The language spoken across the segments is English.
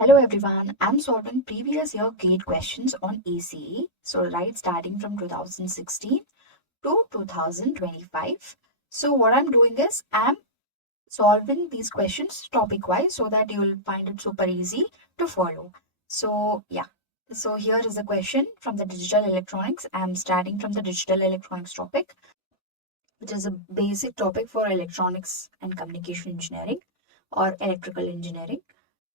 Hello everyone, I'm solving previous year GATE questions on ACE. So right starting from 2016 to 2025. So what I'm doing is I'm solving these questions topic wise so that you will find it super easy to follow. So yeah, so here is the question from the digital electronics. I'm starting from the digital electronics topic, which is a basic topic for electronics and communication engineering or electrical engineering.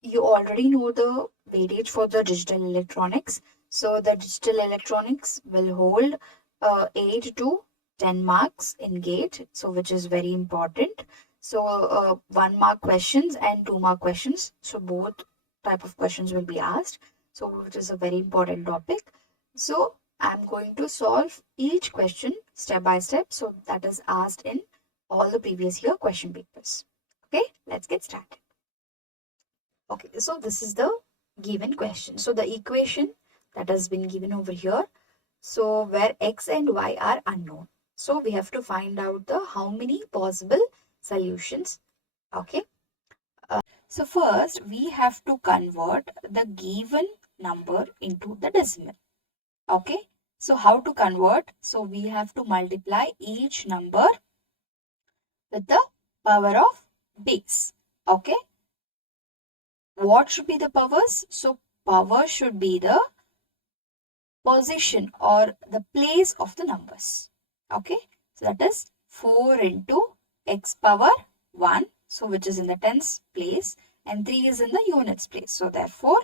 You already know the weightage for the digital electronics. So the digital electronics will hold 8 to 10 marks in GATE, so which is very important. So 1 mark questions and 2 mark questions. So both type of questions will be asked. So which is a very important topic. So I'm going to solve each question step by step. So that is asked in all the previous year question papers. Okay, let's get started. Okay, so this is the given question. So the equation that has been given over here. So where x and y are unknown. So we have to find out the how many possible solutions. Okay. So first we have to convert the given number into the decimal. Okay. So how to convert? So we have to multiply each number with the power of base. Okay. What should be the powers? So power should be the position or the place of the numbers. Okay, so that is 4 into x power 1, so which is in the tens place, and 3 is in the units place. So therefore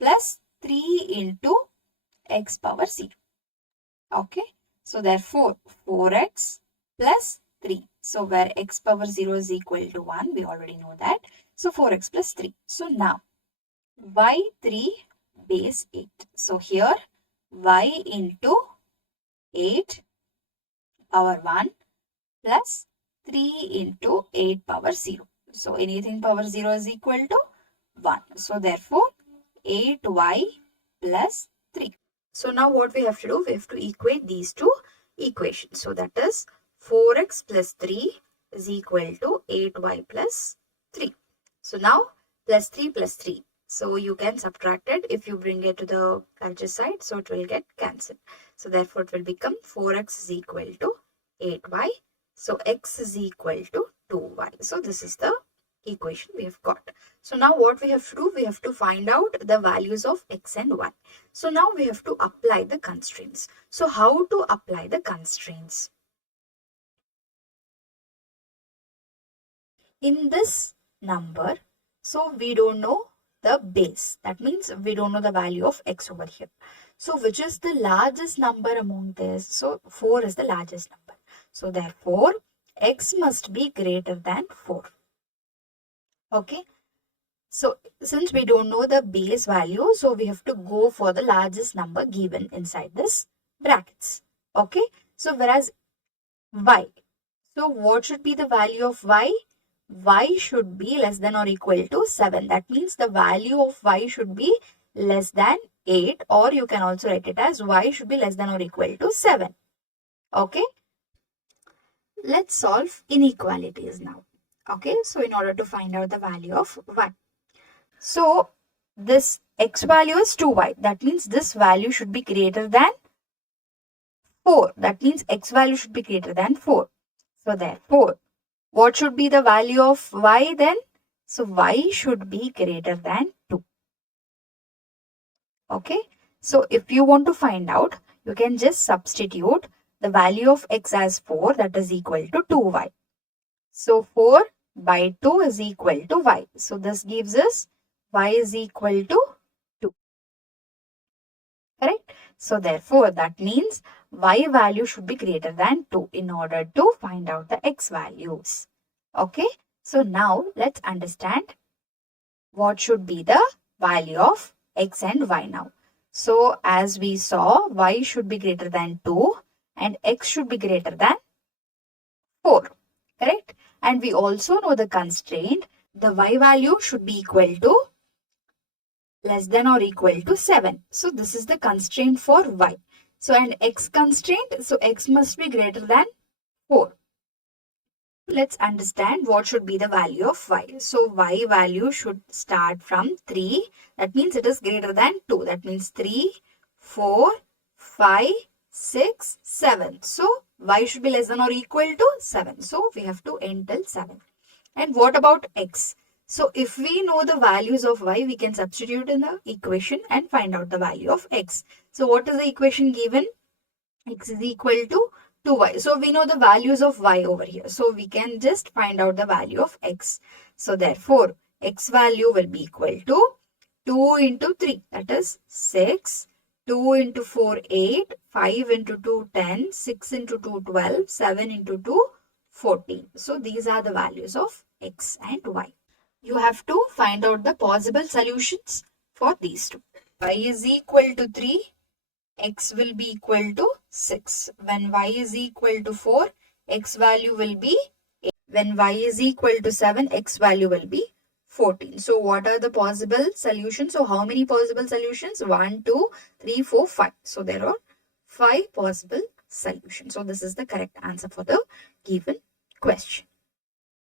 plus 3 into x power 0. Okay, so therefore 4x plus 3. So where x power 0 is equal to 1, we already know that. So 4x plus 3. So now y3 base 8. So here y into 8 power 1 plus 3 into 8 power 0. So anything power 0 is equal to 1. So therefore 8y plus 3. So now what we have to do, we have to equate these two equations. So that is 4x plus 3 is equal to 8y plus 3. So now plus 3 plus 3. So you can subtract it if you bring it to the LHS side. So it will get cancelled. So therefore it will become 4x is equal to 8y. So x is equal to 2y. So this is the equation we have got. So now what we have to do, we have to find out the values of x and y. So now we have to apply the constraints. So how to apply the constraints? In this number, so we don't know the base. That means we don't know the value of x over here. So which is the largest number among this? So 4 is the largest number. So therefore, x must be greater than 4. Okay. So since we don't know the base value, so we have to go for the largest number given inside this brackets. Okay. So whereas y. So what should be the value of y? Y should be less than or equal to 7. That means the value of y should be less than 8, or you can also write it as y should be less than or equal to 7. Okay. Let's solve inequalities now. Okay. So in order to find out the value of y. So this x value is 2y. That means this value should be greater than 4. That means x value should be greater than 4. So therefore, what should be the value of y then? So y should be greater than 2. Okay. So if you want to find out, you can just substitute the value of x as 4, that is equal to 2y. So 4 by 2 is equal to y. So this gives us y is equal to 2. Correct? So therefore, that means y value should be greater than 2 in order to find out the x values. Okay. So now let's understand what should be the value of x and y now. So as we saw, y should be greater than 2 and x should be greater than 4. Correct? And we also know the constraint. The y value should be equal to less than or equal to 7. So this is the constraint for y. So an x constraint, so x must be greater than 4. Let's understand what should be the value of y. So y value should start from 3. That means it is greater than 2. That means 3, 4, 5, 6, 7. So y should be less than or equal to 7. So we have to end till 7. And what about x? So if we know the values of y, we can substitute in the equation and find out the value of x. So what is the equation given? X is equal to 2y. So we know the values of y over here. So we can just find out the value of x. So therefore, x value will be equal to 2 into 3. That is 6. 2 into 4, 8. 5 into 2, 10. 6 into 2, 12. 7 into 2, 14. So these are the values of x and y. You have to find out the possible solutions for these two. Y is equal to 3. X will be equal to 6. When y is equal to 4, x value will be 8. When y is equal to 7, x value will be 14. So what are the possible solutions? So how many possible solutions? 1, 2, 3, 4, 5. So there are 5 possible solutions. So this is the correct answer for the given question.